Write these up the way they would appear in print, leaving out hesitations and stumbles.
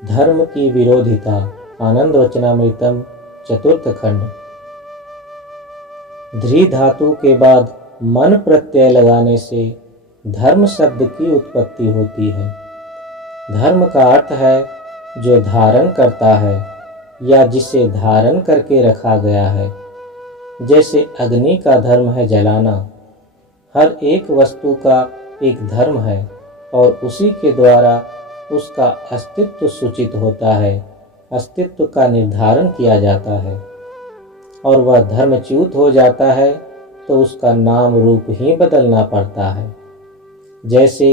धर्म की विरोधिता। आनंद वचनामृतम चतुर्थ खंड। ध्री धातु के बाद मन प्रत्यय लगाने से धर्म शब्द की उत्पत्ति होती है। धर्म का अर्थ है जो धारण करता है या जिसे धारण करके रखा गया है। जैसे अग्नि का धर्म है जलाना। हर एक वस्तु का एक धर्म है और उसी के द्वारा उसका अस्तित्व सूचित होता है, अस्तित्व का निर्धारण किया जाता है। और वह धर्मच्युत हो जाता है तो उसका नाम रूप ही बदलना पड़ता है। जैसे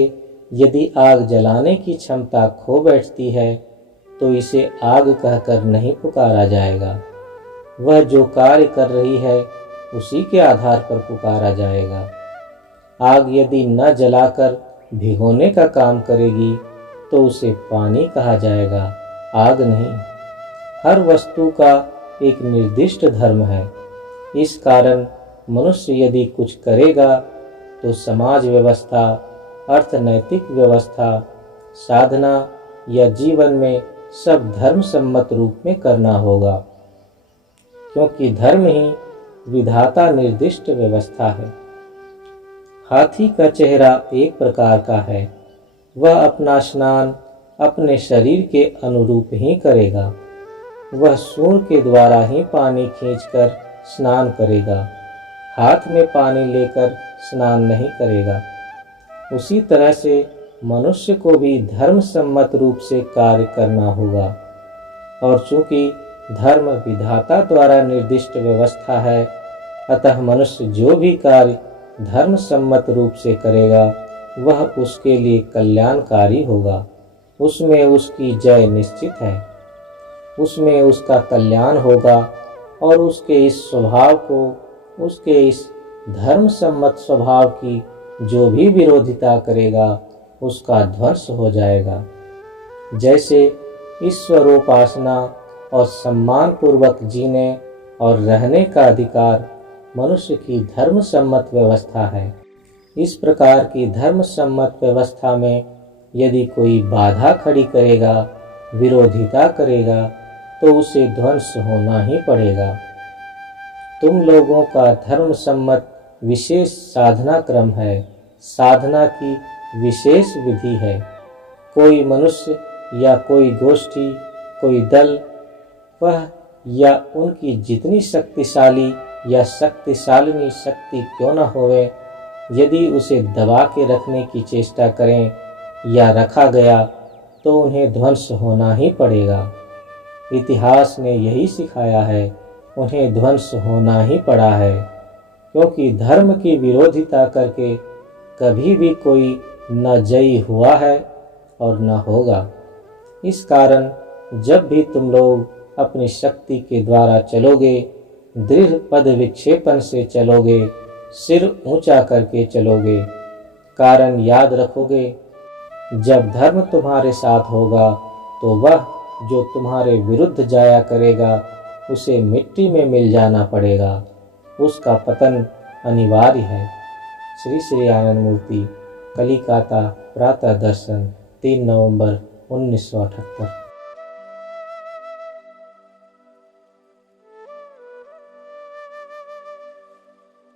यदि आग जलाने की क्षमता खो बैठती है तो इसे आग कहकर नहीं पुकारा जाएगा। वह जो कार्य कर रही है उसी के आधार पर पुकारा जाएगा। आग यदि न जलाकर भिगोने का काम करेगी तो उसे पानी कहा जाएगा, आग नहीं। हर वस्तु का एक निर्दिष्ट धर्म है। इस कारण मनुष्य यदि कुछ करेगा तो समाज व्यवस्था, अर्थनैतिक व्यवस्था, साधना या जीवन में सब धर्म सम्मत रूप में करना होगा, क्योंकि धर्म ही विधाता निर्दिष्ट व्यवस्था है। हाथी का चेहरा एक प्रकार का है। वह अपना स्नान अपने शरीर के अनुरूप ही करेगा। वह सूंड के द्वारा ही पानी खींचकर स्नान करेगा, हाथ में पानी लेकर स्नान नहीं करेगा। उसी तरह से मनुष्य को भी धर्म सम्मत रूप से कार्य करना होगा। और चूंकि धर्म विधाता द्वारा निर्दिष्ट व्यवस्था है, अतः मनुष्य जो भी कार्य धर्म सम्मत रूप से करेगा वह उसके लिए कल्याणकारी होगा। उसमें उसकी जय निश्चित है, उसमें उसका कल्याण होगा और उसके इस स्वभाव को, उसके इस धर्म सम्मत स्वभाव की जो भी विरोधिता करेगा उसका ध्वंस हो जाएगा। जैसे ईश्वरोपासना और सम्मान पूर्वक जीने और रहने का अधिकार मनुष्य की धर्म सम्मत व्यवस्था है। इस प्रकार की धर्म सम्मत व्यवस्था में यदि कोई बाधा खड़ी करेगा, विरोधिता करेगा तो उसे ध्वंस होना ही पड़ेगा। तुम लोगों का धर्म सम्मत विशेष साधना क्रम है, साधना की विशेष विधि है। कोई मनुष्य या कोई गोष्ठी, कोई दल, वह या उनकी जितनी शक्तिशाली या शक्तिशालिनी शक्ति क्यों न होवे, यदि उसे दबा के रखने की चेष्टा करें या रखा गया तो उन्हें ध्वंस होना ही पड़ेगा। इतिहास ने यही सिखाया है, उन्हें ध्वंस होना ही पड़ा है, क्योंकि धर्म की विरोधिता करके कभी भी कोई न जयी हुआ है और न होगा। इस कारण जब भी तुम लोग अपनी शक्ति के द्वारा चलोगे, दृढ़ पद विक्षेपण से चलोगे, सिर ऊंचा करके चलोगे, कारण याद रखोगे, जब धर्म तुम्हारे साथ होगा तो वह जो तुम्हारे विरुद्ध जाया करेगा उसे मिट्टी में मिल जाना पड़ेगा, उसका पतन अनिवार्य है। श्री श्री आनंद मूर्ति, कलिकाता प्रातः दर्शन, 3 नवंबर 1978।